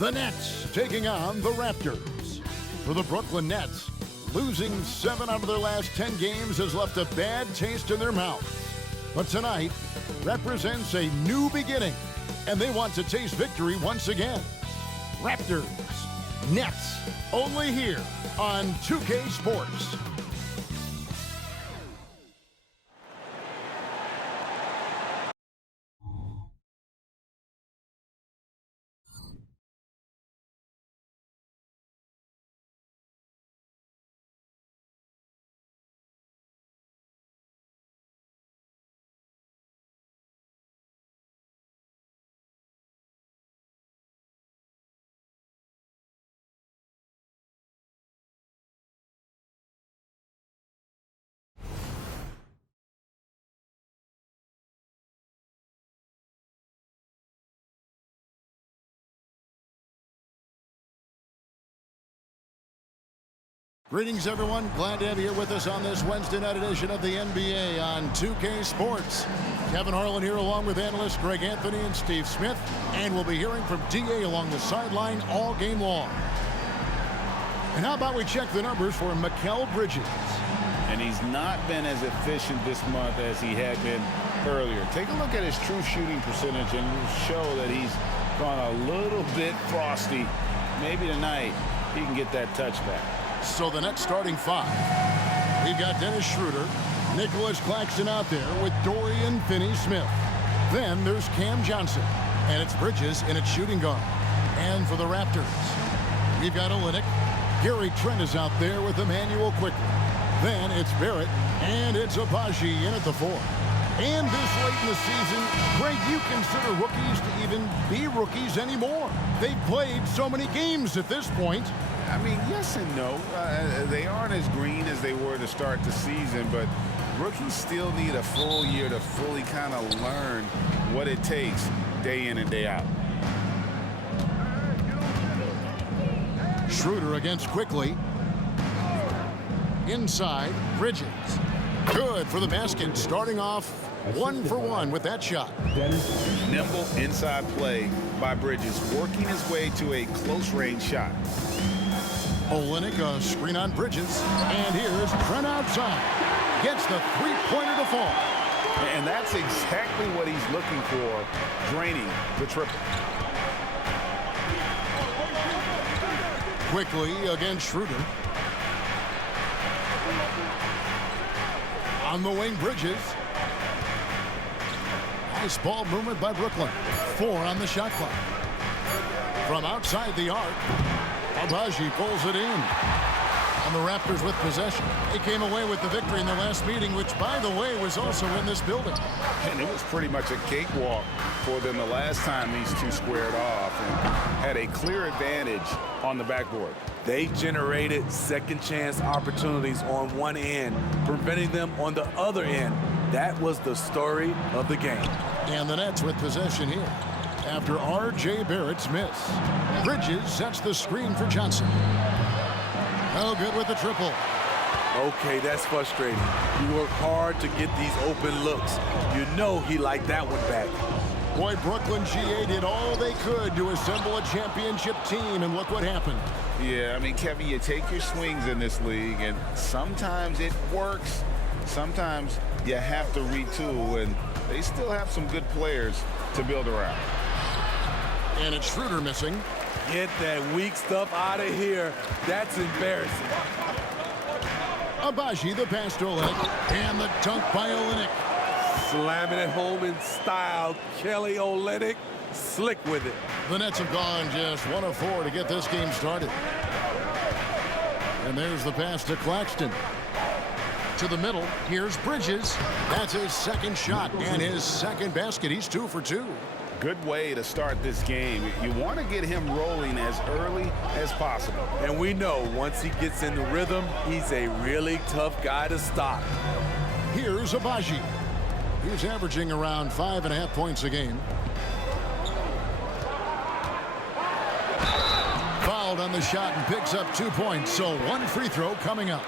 The Nets taking on the Raptors. For the Brooklyn Nets, losing 7 out of their last 10 games has left a bad taste in their mouths. But tonight represents a new beginning, and they want to taste victory once again. Raptors, Nets, only here on 2K Sports. Greetings, everyone. Glad to have you here with us on this Wednesday night edition of the NBA on 2K Sports. Kevin Harlan here along with analysts Greg Anthony and Steve Smith. And we'll be hearing from DA along the sideline all game long. And how about we check the numbers for Mikal Bridges? And he's not been as efficient this month as he had been earlier. Take a look at his true shooting percentage and it'll show that he's gone a little bit frosty. Maybe tonight he can get that touchback. So the Nets starting 5. We've got Dennis Schroeder, Nicholas Claxton out there with Dorian Finney-Smith. Then there's Cam Johnson, and it's Bridges in its shooting guard. And for the Raptors, we've got Olynyk. Gary Trent is out there with Emmanuel Quickly. Then it's Barrett, and it's Abaji in at the 4. And this late in the season, Greg, you consider rookies to even be rookies anymore. They've played so many games at this point. I mean, yes and no. They aren't as green as they were to start the season, but rookies still need a full year to fully kind of learn what it takes day in and day out. Schroeder against Quickly. Inside, Bridges. Good for the basket, starting off 1 for 1 with that shot. Nimble inside play by Bridges, working his way to a close-range shot. Olynyk, a screen on Bridges, and here's Trent outside. Gets the three-pointer to fall. And that's exactly what he's looking for, draining the triple. Quickly against Schroeder. On the wing, Bridges. Nice ball movement by Brooklyn. 4 on the shot clock. From outside the arc, Abaji pulls it in. And the Raptors with possession. They came away with the victory in their last meeting, which, by the way, was also in this building. And it was pretty much a cakewalk for them the last time these two squared off and had a clear advantage on the backboard. They generated second chance opportunities on one end, preventing them on the other end. That was the story of the game. And the Nets with possession here after R.J. Barrett's miss. Bridges sets the screen for Johnson. No good with the triple. Okay, that's frustrating. You work hard to get these open looks. You know he liked that one back. Boy, Brooklyn GA did all they could to assemble a championship team, and look what happened. Yeah, I mean, Kevin, you take your swings in this league, and sometimes it works. Sometimes you have to retool, and they still have some good players to build around. And it's Schroeder missing. Get that weak stuff out of here. That's embarrassing. Abaji, the pass to Olynyk, and the dunk by Olynyk. Slamming it home in style. Kelly Olynyk, slick with it. The Nets have gone just 1 of 4 to get this game started. And there's the pass to Claxton. To the middle, here's Bridges. That's his second shot and his second basket. He's 2 for 2. Good way to start this game. You want to get him rolling as early as possible. And we know once he gets in the rhythm, he's a really tough guy to stop. Here's Abaji. He's averaging around 5.5 points a game. Fouled on the shot and picks up 2 points. So 1 free throw coming up.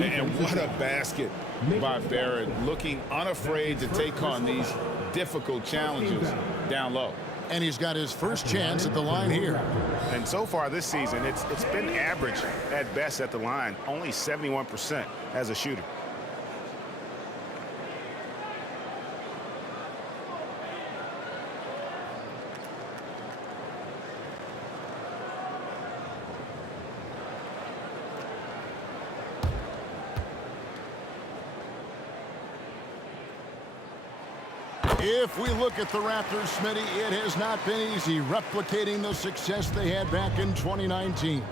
And what a basket by Barrett, looking unafraid to take on these difficult challenges down low. And he's got his first chance at the line here. And so far this season, it's been average at best at the line. Only 71% as a shooter. If we look at the Raptors, Smitty, it has not been easy replicating the success they had back in 2019.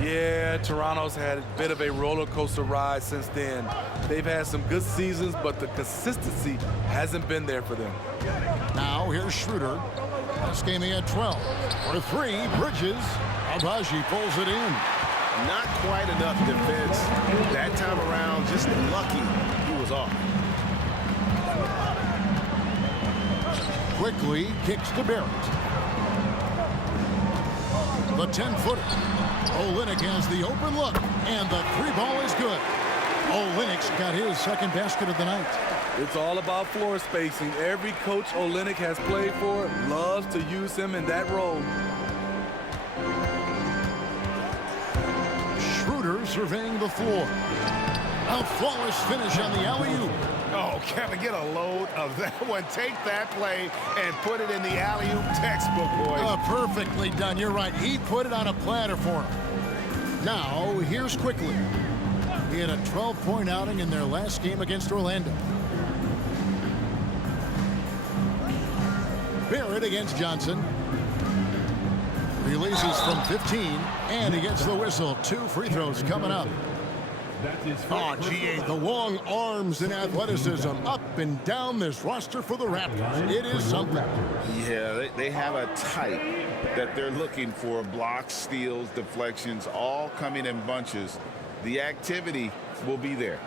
Yeah, Toronto's had a bit of a roller coaster ride since then. They've had some good seasons, but the consistency hasn't been there for them. Now here's Schroeder. This game he had 12. For three, Bridges. Abaji pulls it in. Not quite enough defense that time around. Just lucky he was off. Quickly kicks to Barrett. The 10-footer. Olynyk has the open look, and the three ball is good. Olynyk's got his second basket of the night. It's all about floor spacing. Every coach Olynyk has played for loves to use him in that role. Schroeder surveying the floor. A flawless finish on the alley-oop. Oh, Kevin, get a load of that one. Take that play and put it in the alley-oop textbook, boys. Perfectly done. You're right. He put it on a platter for him. Now, here's Quickly. He had a 12-point outing in their last game against Orlando. Barrett against Johnson. Releases from 15, and he gets the whistle. 2 free throws coming up. Oh, GA, the long arms and athleticism up and down this roster for the Raptors. It is something. Yeah, they have a type that they're looking for. Blocks, steals, deflections, all coming in bunches. The activity will be there.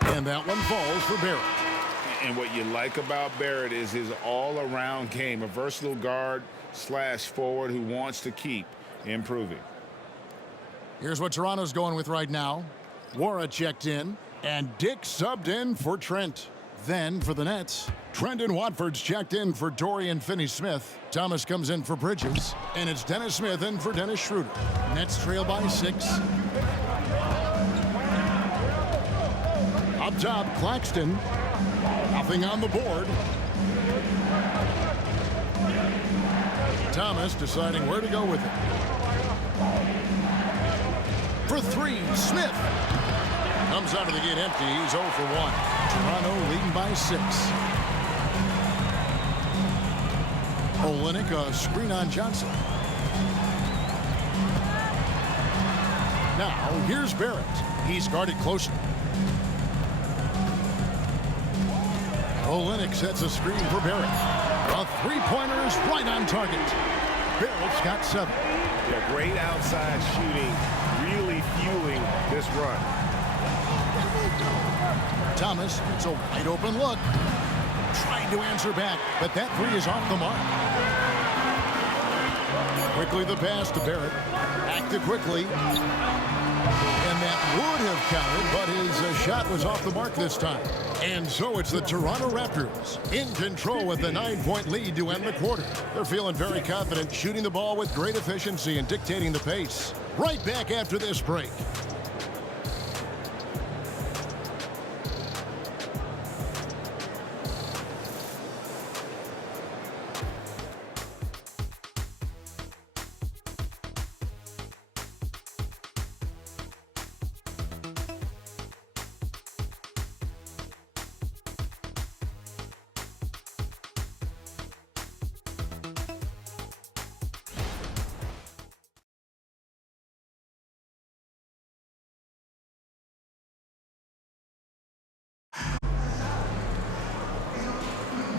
And that one falls for Barrett. And what you like about Barrett is his all-around game, a versatile guard slash forward who wants to keep improving. Here's what Toronto's going with right now. Wara checked in, and Dick subbed in for Trent. Then for the Nets, Trendon Watford's checked in for Dorian Finney-Smith. Thomas comes in for Bridges, and it's Dennis Smith in for Dennis Schroeder. Nets trail by 6. Up top, Claxton. Nothing on the board. Thomas deciding where to go with it. For 3, Smith. Comes out of the gate empty. He's 0 for 1. Toronto leading by 6. Olynyk, a screen on Johnson. Now, here's Barrett. He's guarded closely. Olynyk sets a screen for Barrett. A three-pointer is right on target. Barrett's got 7. Yeah, great outside shooting, really fueling this run. Thomas, it's a wide open look. Trying to answer back, but that 3 is off the mark. Quickly the pass to Barrett. Back to Quickly. And that would have counted, but his shot was off the mark this time. And so it's the Toronto Raptors in control with a 9-point lead to end the quarter. They're feeling very confident, shooting the ball with great efficiency and dictating the pace. Right back after this break.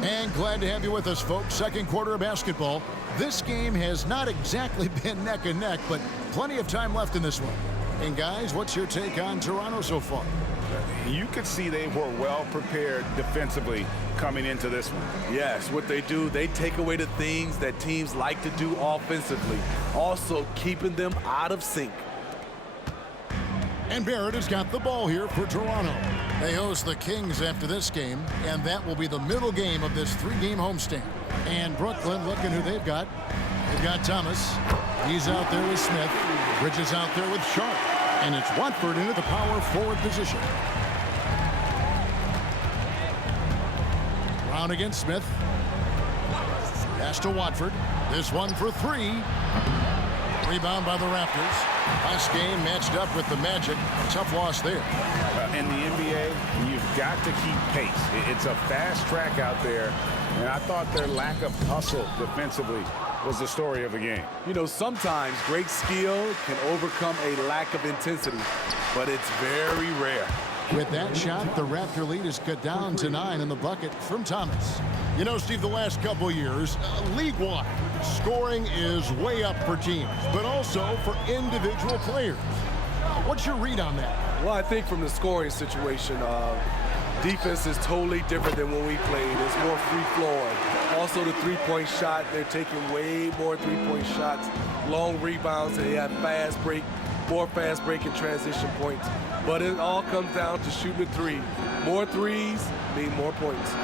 And glad to have you with us, folks. Second quarter of basketball. This game has not exactly been neck and neck, but plenty of time left in this one. And guys, what's your take on Toronto so far? You could see they were well prepared defensively coming into this one. Yes, what they do, they take away the things that teams like to do offensively, also keeping them out of sync. And Barrett has got the ball here for Toronto. They host the Kings after this game, and that will be the middle game of this 3-game homestand. And Brooklyn, looking who they've got. They've got Thomas. He's out there with Smith. Bridges out there with Sharp. And it's Watford into the power forward position. Brown against Smith. Pass to Watford. This one for 3. Rebound by the Raptors. Last game matched up with the Magic. Tough loss there. In the NBA, you've got to keep pace. It's a fast track out there, and I thought their lack of hustle defensively was the story of the game. You know, sometimes great skill can overcome a lack of intensity, but it's very rare. With that shot, the Raptor lead is cut down to 9 in the bucket from Thomas. You know, Steve, the last couple years, league-wide, scoring is way up for teams, but also for individual players. What's your read on that? Well, I think from the scoring situation, defense is totally different than when we played. It's more free-flowing. Also, the three-point shot, they're taking way more three-point shots, long rebounds, and they have fast break, more fast break and transition points. But it all comes down to shooting the 3. More threes mean more points.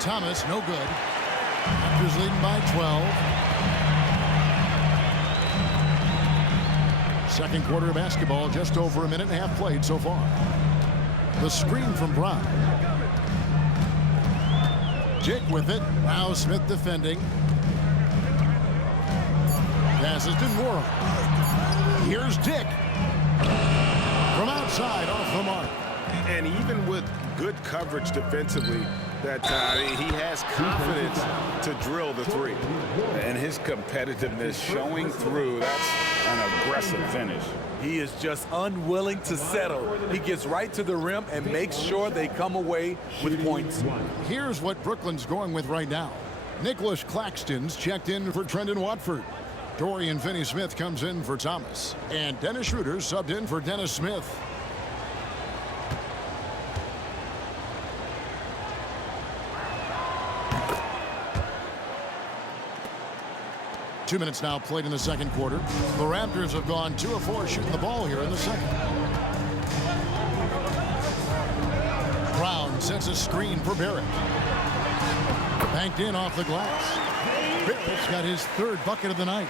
Thomas, no good. Raptors leading by 12. Second quarter of basketball, just over a minute and a half played so far. The screen from Brown. Dick with it. Now Smith defending. Passes to Nora. Here's Dick. From outside, off the mark. And even with good coverage defensively, that he has confidence to drill the 3. And his competitiveness showing through, that's an aggressive finish. He is just unwilling to settle. He gets right to the rim and makes sure they come away with points. Here's what Brooklyn's going with right now. Nicholas Claxton's checked in for Trendon Watford. Dorian Finney-Smith comes in for Thomas. And Dennis Schroeder subbed in for Dennis Smith. Two minutes now played in the second quarter. The Raptors have gone 2 of 4 shooting the ball here in the second. Brown sets a screen for Barrett. Banked in off the glass. Barrett's got his 3rd bucket of the night.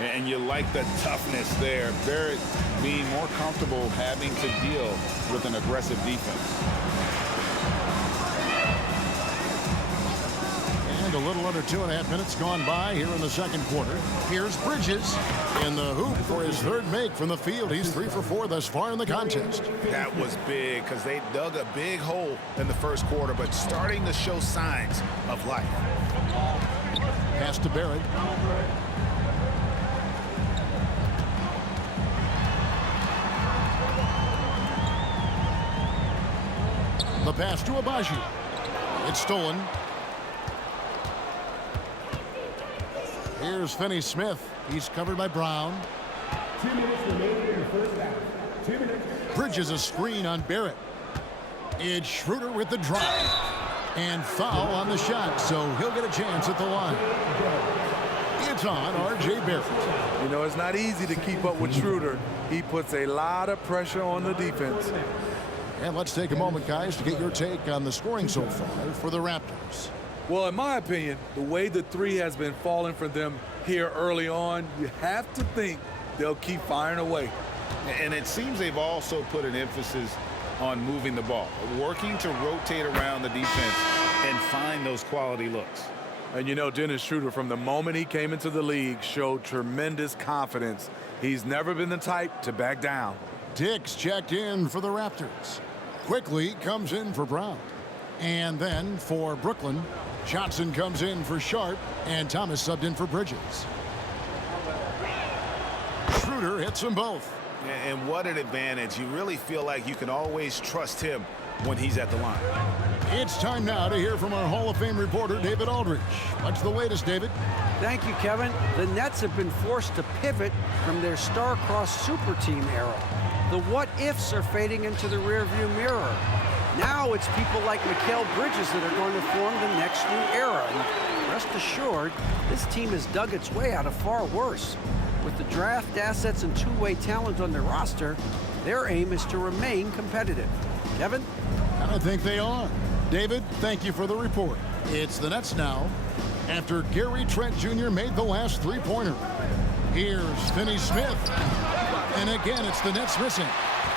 And you like the toughness there. Barrett being more comfortable having to deal with an aggressive defense. And a little under 2.5 minutes gone by here in the second quarter. Here's Bridges in the hoop for his 3rd make from the field. He's 3 for 4 thus far in the contest. That was big because they dug a big hole in the first quarter, but starting to show signs of life. Pass to Barrett. The pass to Abaji. It's stolen. Here's Finney-Smith. He's covered by Brown. 2 minutes remaining in the first half. 2 minutes. Bridges a screen on Barrett. It's Schroeder with the drive. And foul on the shot, so he'll get a chance at the line. It's on R.J. Barrett. You know, it's not easy to keep up with Schroeder. He puts a lot of pressure on the defense. And let's take a moment, guys, to get your take on the scoring so far for the Raptors. Well, in my opinion, the way the 3 has been falling for them here early on, you have to think they'll keep firing away. And it seems they've also put an emphasis on moving the ball, working to rotate around the defense and find those quality looks. And you know, Dennis Schroeder, from the moment he came into the league, showed tremendous confidence. He's never been the type to back down. Dick's checked in for the Raptors. Quickly comes in for Brown. And then for Brooklyn, Johnson comes in for Sharp, and Thomas subbed in for Bridges. Schroeder hits them both. And what an advantage. You really feel like you can always trust him when he's at the line. It's time now to hear from our Hall of Fame reporter, David Aldridge. What's the latest, David? Thank you, Kevin. The Nets have been forced to pivot from their star-crossed super team era. The what-ifs are fading into the rearview mirror. Now it's people like Mikal Bridges that are going to form the next new era. And rest assured, this team has dug its way out of far worse. With the draft assets and two-way talent on their roster, their aim is to remain competitive. Kevin? I think they are. David, thank you for the report. It's the Nets now after Gary Trent Jr. made the last three-pointer. Here's Finney Smith. And again, it's the Nets missing.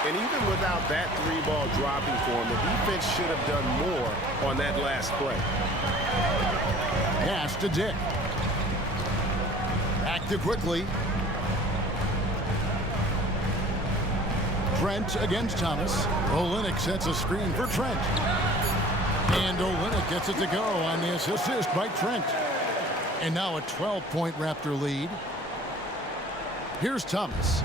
And even without that three-ball dropping for him, the defense should have done more on that last play. Pass to Dick. Back to Quickly. Trent against Thomas. Olynyk sets a screen for Trent. And Olynyk gets it to go on the assist by Trent. And now a 12-point Raptor lead. Here's Thomas.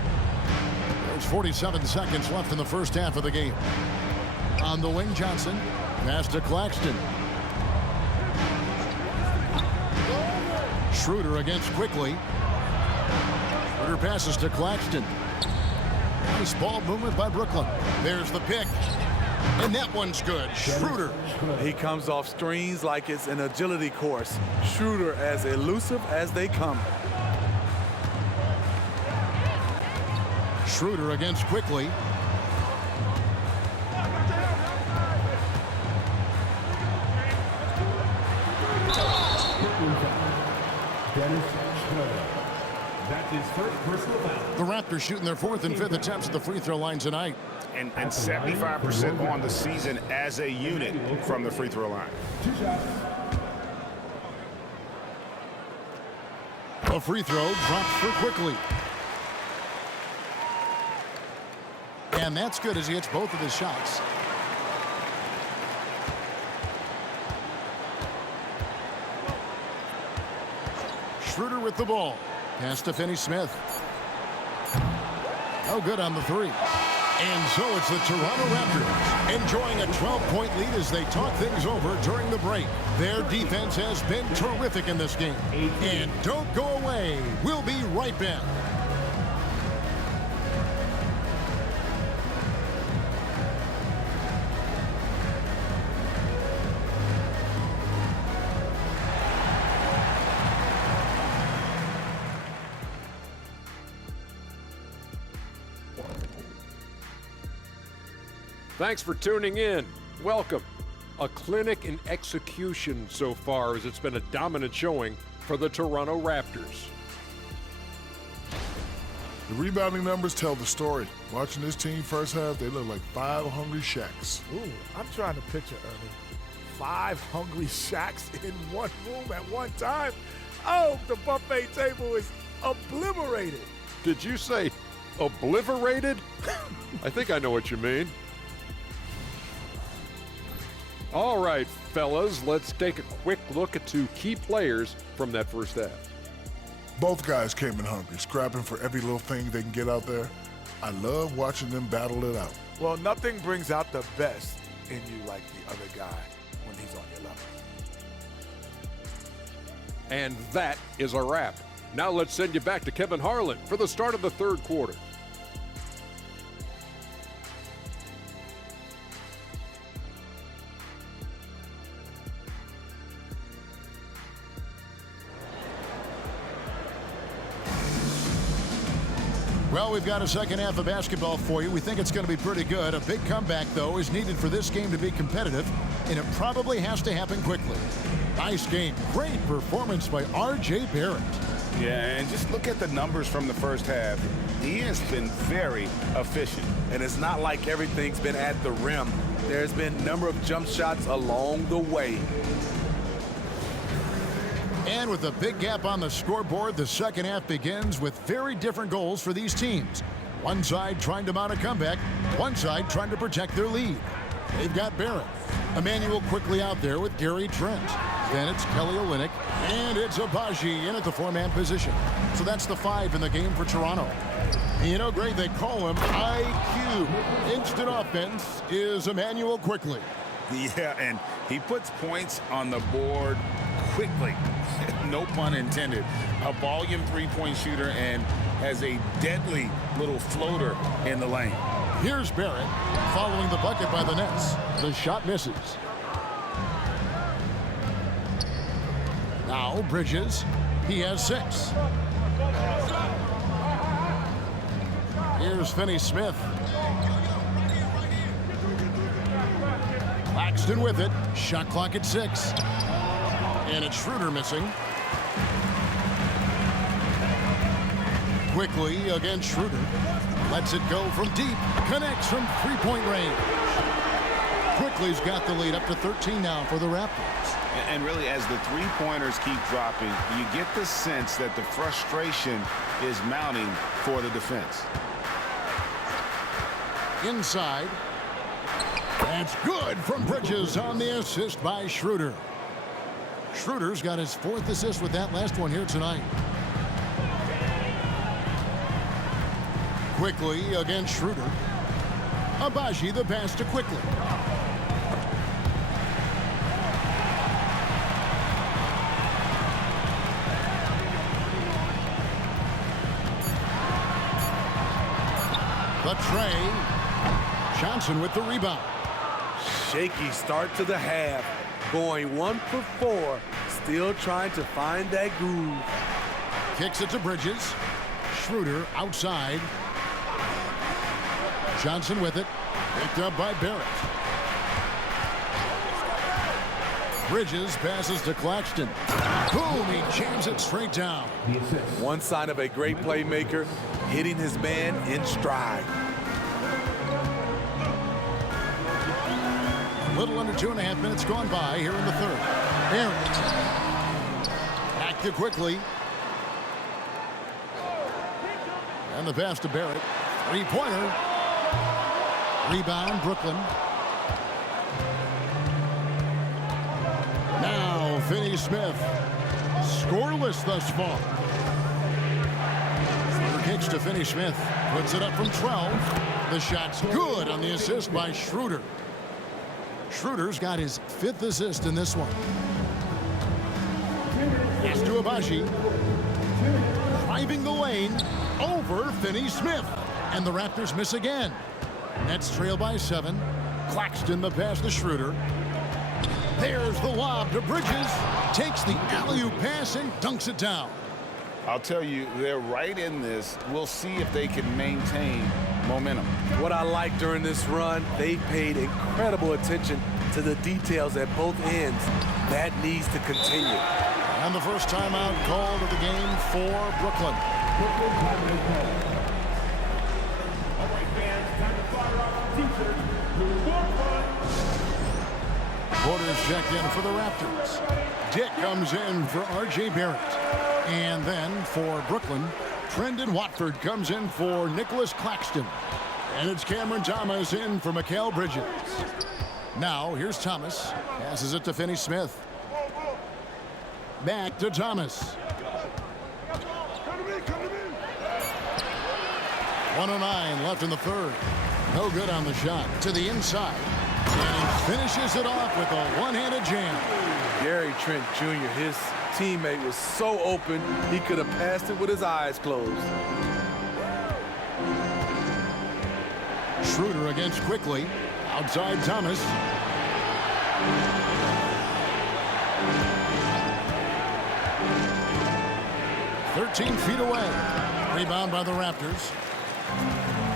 There's 47 seconds left in the first half of the game. On the wing, Johnson. Pass to Claxton. Schroeder against Quickly. Schroeder passes to Claxton. Nice ball movement by Brooklyn. There's the pick. And that one's good. Schroeder. He comes off screens like it's an agility course. Schroeder as elusive as they come. Schroeder against Quickly. Dennis Schroeder. That's his first personal foul. The Raptors shooting their fourth and fifth attempts at the free throw line tonight. And 75% on the season as a unit from the free throw line. 2 shots. A free throw drops for Quickly. And that's good as he hits both of his shots. Schroeder with the ball. Pass to Finney Smith. No good on the three. And so it's the Toronto Raptors enjoying a 12-point lead as they talk things over during the break. Their defense has been terrific in this game. And don't go away. We'll be right back. Thanks for tuning in. Welcome. A clinic in execution so far, as it's been a dominant showing for the Toronto Raptors. The rebounding numbers tell the story. Watching this team first half, they look like 5 hungry Shaqs. Ooh, I'm trying to picture, Ernie, 5 hungry Shaqs in one room at one time. Oh, the buffet table is obliterated. Did you say obliterated? I think I know what you mean. All right, fellas, let's take a quick look at 2 key players from that first half. Both guys came in hungry, scrapping for every little thing they can get out there. I love watching them battle it out. Well, nothing brings out the best in you like the other guy when he's on your level. And that is a wrap. Now let's send you back to Kevin Harlan for the start of the third quarter. Well, we've got a second half of basketball for you. We think it's going to be pretty good. A big comeback, though, is needed for this game to be competitive, and it probably has to happen quickly. Nice game. Great performance by R.J. Barrett. Yeah, and just look at the numbers from the first half. He has been very efficient. And it's not like everything's been at the rim. There's been a number of jump shots along the way. And with a big gap on the scoreboard, the second half begins with very different goals for these teams. One side trying to mount a comeback, one side trying to protect their lead. They've got Barrett. Emmanuel quickly out there with Gary Trent. Then it's Kelly Olynyk, and it's Abaji in at the 4-man position. So that's the 5 in the game for Toronto. You know, Greg, they call him IQ. Instant offense is Emmanuel quickly. Yeah, and he puts points on the board quickly. No pun intended. A volume three-point shooter and has a deadly little floater in the lane. Here's Barrett following the bucket by the Nets. The shot misses. Now Bridges. He has 6. Here's Finney Smith. Claxton with it. Shot clock at 6. And it's Schroeder missing. Quickly against Schroeder. Lets it go from deep. Connects from three-point range. Quickly's got the lead up to 13 now for the Raptors. And really, as the three-pointers keep dropping, you get the sense that the frustration is mounting for the defense. Inside. That's good from Bridges on the assist by Schroeder. Schroeder's got his 4th assist with that last one here tonight. Quickly against Schroeder. Agbaji the pass to Quickly. The tray. Johnson with the rebound. Shaky start to the half. Going 1 for 4. Still trying to find that groove. Kicks it to Bridges. Schroeder outside. Johnson with it. Picked up by Barrett. Bridges passes to Claxton. Boom, he jams it straight down. One sign of a great playmaker, hitting his man in stride. Little under 2.5 minutes gone by here in the 3rd. Barrett. Back to Quickly. And the pass to Barrett. Three-pointer. Rebound, Brooklyn. Now, Finney Smith. Scoreless thus far. Schroeder kicks to Finney Smith. Puts it up from 12. The shot's good on the assist by Schroeder. Schroeder's got his 5th assist in this one. Pass to Agbaji. Driving the lane over Finney Smith. And the Raptors miss again. Nets trail by 7. Claxton the pass to Schroeder. There's the lob to Bridges. Takes the alley-oop pass and dunks it down. I'll tell you, they're right in this. We'll see if they can maintain momentum. What I like during this run, they paid incredible attention to the details at both ends. That needs to continue. And the first timeout called of the game for Brooklyn. Porter's checked in for the Raptors. Dick comes in for R.J. Barrett. And then for Brooklyn, Trendon Watford comes in for Nicholas Claxton. And it's Cameron Thomas in for Mikal Bridges. Now, here's Thomas. Passes it to Finney Smith. Back to Thomas. 1:09 left in the 3rd. No good on the shot. To the inside. And he finishes it off with a one-handed jam. Gary Trent Jr., his teammate, was so open, he could have passed it with his eyes closed. Schroeder against Quickly. Outside Thomas. "13 feet away." Rebound by the Raptors.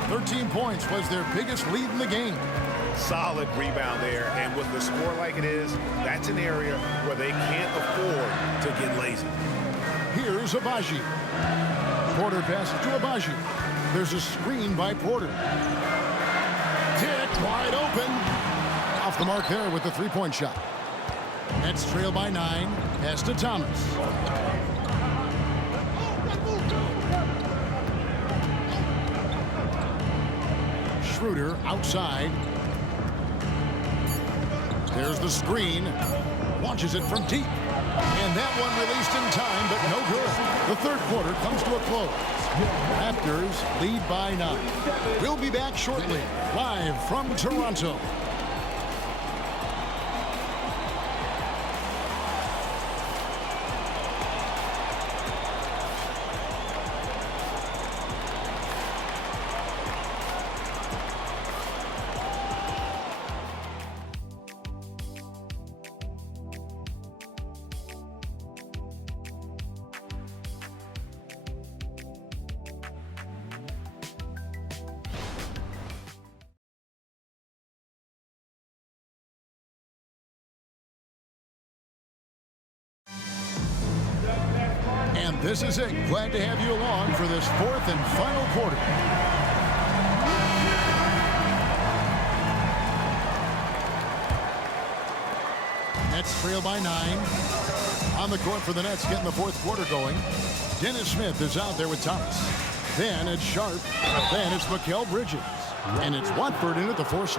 13 points was their biggest lead in the game. Solid rebound there, and with the score like it is, that's an area where they can't afford to get lazy. Here's Agbaji. Porter passes to Agbaji. There's a screen by Porter. Dick wide open. Off the mark there with the three-point shot. Nets trail by 9. Pass to Thomas. Schroeder outside. There's the screen. Launches it from deep. And that one released in time, but no good. The third quarter comes to a close. Raptors lead by 9. We'll be back shortly, live from Toronto. This is it. Glad to have you along for this fourth and final quarter. Nets trail by 9. On the court for the Nets, getting the fourth quarter going. Dennis Smith is out there with Thomas. Then it's Sharp. Then it's Mikal Bridges. And it's Watford in at the force.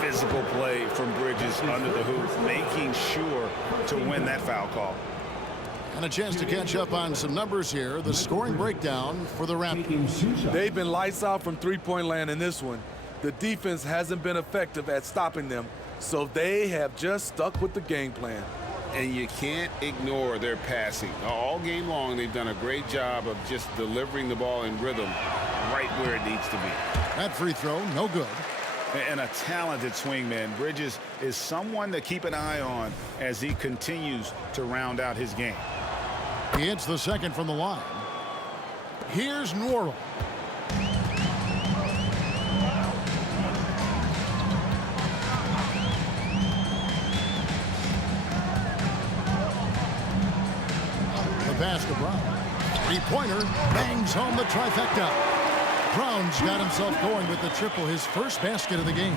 Physical play from Bridges under the hoop, making sure to win that foul call. And a chance to catch up on some numbers here. The scoring breakdown for the Raptors. They've been lights out from three-point land in this one. The defense hasn't been effective at stopping them, so they have just stuck with the game plan. And you can't ignore their passing. All game long, they've done a great job of just delivering the ball in rhythm right where it needs to be. That free throw, no good. And a talented swingman. Bridges is someone to keep an eye on as he continues to round out his game. He hits the second from the line. Here's Norrell. The pass to Brown. Three-pointer bangs home the trifecta. Brown's got himself going with the triple, his first basket of the game.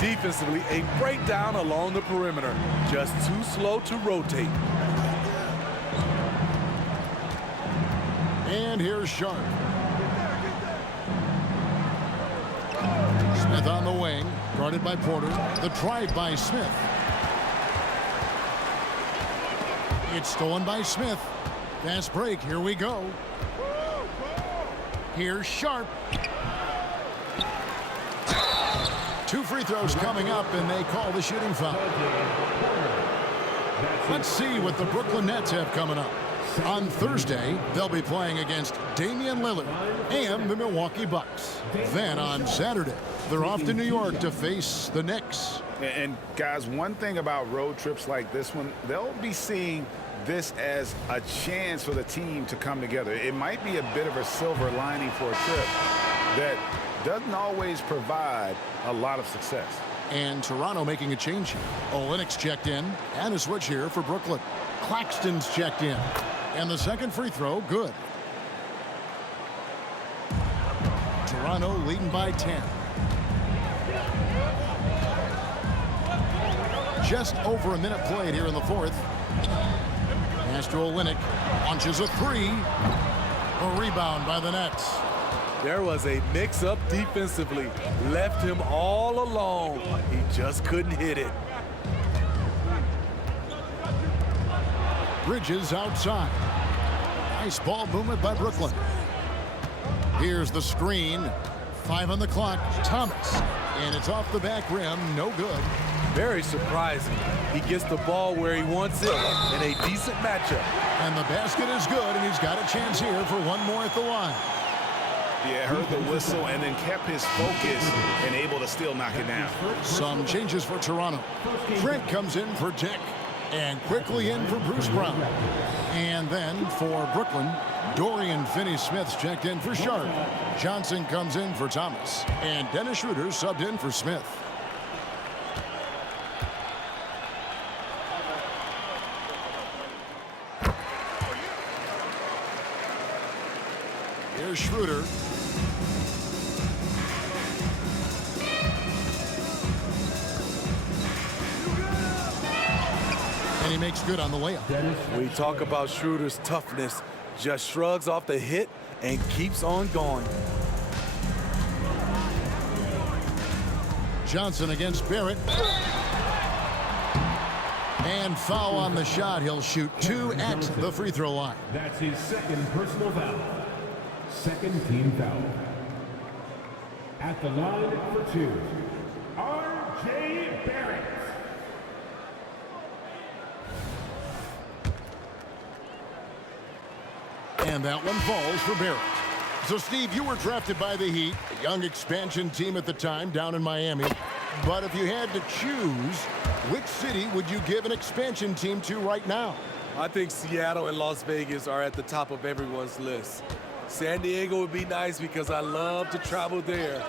Defensively, a breakdown along the perimeter. Just too slow to rotate. And here's Sharp. Smith on the wing, guarded by Porter. The drive by Smith. It's stolen by Smith. Fast break, here we go. Here's Sharp. 2 free throws coming up, and they call the shooting foul. Let's see what the Brooklyn Nets have coming up. On Thursday, they'll be playing against Damian Lillard and the Milwaukee Bucks. Then on Saturday, they're off to New York to face the Knicks. And guys, one thing about road trips like this one, they'll be seeing this as a chance for the team to come together. It might be a bit of a silver lining for a trip that doesn't always provide a lot of success. And Toronto making a change here. Olynyk's checked in, and a switch here for Brooklyn. Claxton's checked in. And the second free throw, good. Toronto leading by 10. Just over a minute played here in the fourth. Pass to Olynyk. Launches a three. A rebound by the Nets. There was a mix-up defensively. Left him all alone. He just couldn't hit it. Bridges outside. Nice ball movement by Brooklyn. Here's the screen. 5 on the clock. Thomas. And it's off the back rim. No good. Very surprising. He gets the ball where he wants it in a decent matchup. And the basket is good, and he's got a chance here for one more at the line. Yeah, heard the whistle and then kept his focus and able to still knock it down. Some changes for Toronto. Trent comes in for Dick. And quickly in for Bruce Brown. And then for Brooklyn, Dorian Finney-Smith's checked in for Sharp. Johnson comes in for Thomas. And Dennis Schroeder subbed in for Smith. Here's Schroeder. And he makes good on the layup. We talk about Schroeder's toughness. Just shrugs off the hit and keeps on going. Johnson against Barrett. And foul on the shot. He'll shoot 2 at the free throw line. That's his second personal foul. Second team foul. At the line for 2, R.J. Barrett. And that one falls for Barrett. So, Steve, you were drafted by the Heat, a young expansion team at the time down in Miami. But if you had to choose, which city would you give an expansion team to right now? I think Seattle and Las Vegas are at the top of everyone's list. San Diego would be nice because I love to travel there.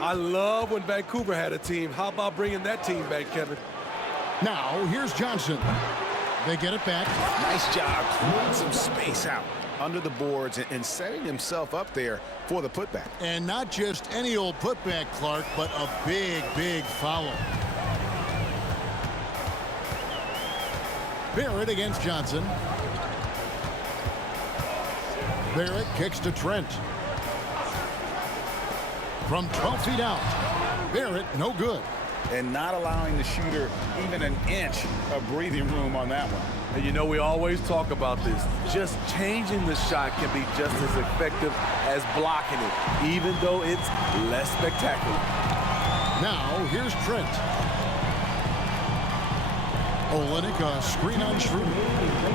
I love when Vancouver had a team. How about bringing that team back, Kevin? Now, here's Johnson. They get it back. Nice job clearing some space out. under the boards and setting himself up there for the putback. And not just any old putback, Clark, but a big, big foul. Barrett against Johnson. Barrett kicks to Trent. From 12 feet out. Barrett, no good. And not allowing the shooter even an inch of breathing room on that one. And you know, we always talk about this. Just changing the shot can be just as effective as blocking it, even though it's less spectacular. Now, here's Trent. Olenek, a screen on Schroeder.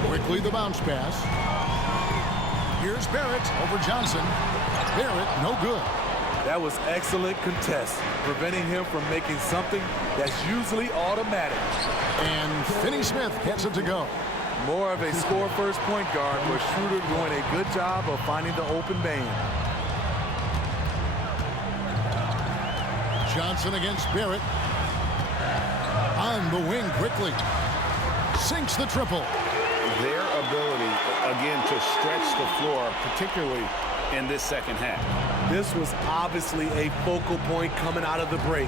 Quickly the bounce pass. Here's Barrett over Johnson. Barrett, no good. That was excellent contest, preventing him from making something that's usually automatic. And Finney-Smith gets it to go. More of a score-first point guard, with Schroeder doing a good job of finding the open man. Johnson against Barrett. On the wing quickly. Sinks the triple. Their ability, again, to stretch the floor, particularly in this second half. This was obviously a focal point coming out of the break.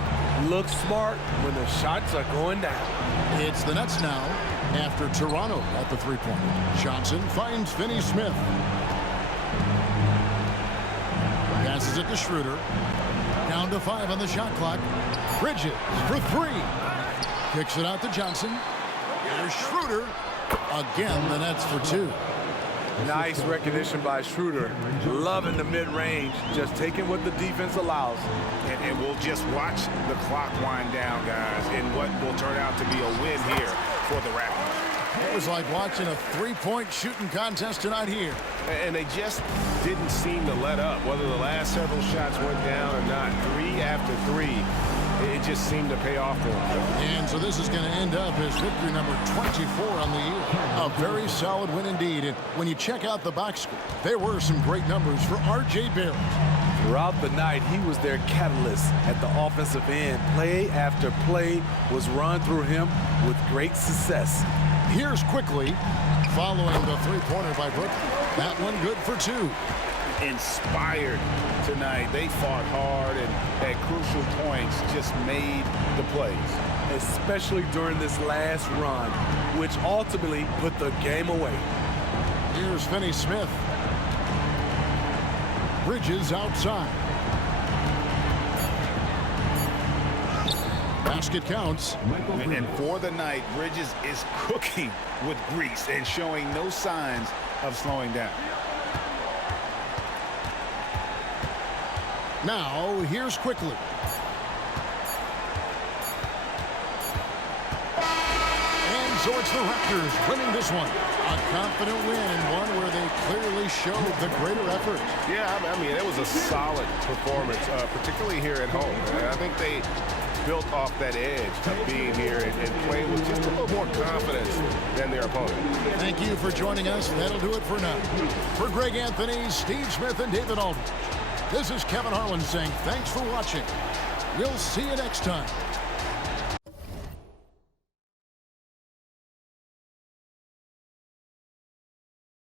Look smart when the shots are going down. It's the Nets now after Toronto at the three-pointer. Johnson finds Finney-Smith. Passes it to Schroeder. Down to 5 on the shot clock. Bridges for 3. Kicks it out to Johnson. Here's Schroeder. Again, the Nets for 2. Nice recognition by Schroeder. Loving the mid-range, just taking what the defense allows. And we'll just watch the clock wind down, guys, in what will turn out to be a win here for the Raptors. It was like watching a three-point shooting contest tonight here. And they just didn't seem to let up, whether the last several shots went down or not. 3 after 3. It just seemed to pay off for them. And so this is going to end up as victory number 24 on the year. A very solid win indeed. And when you check out the box score, there were some great numbers for R.J. Barrett. Throughout the night, he was their catalyst at the offensive end. Play after play was run through him with great success. Here's quickly following the three-pointer by Brooklyn. That one good for 2. Inspired tonight. They fought hard and at crucial points just made the plays. Especially during this last run, which ultimately put the game away. Here's Finney-Smith. Bridges outside. Basket counts. And for the night, Bridges is cooking with grease and showing no signs of slowing down. Now, here's quickly. And so it's the Raptors winning this one. A confident win and one where they clearly showed the greater effort. Yeah, I mean, it was a solid performance, particularly here at home. And I think they built off that edge of being here and playing with just a little more confidence than their opponent. Thank you for joining us. That'll do it for now. For Greg Anthony, Steve Smith, and David Aldridge, this is Kevin Harlan saying thanks for watching. We'll see you next time.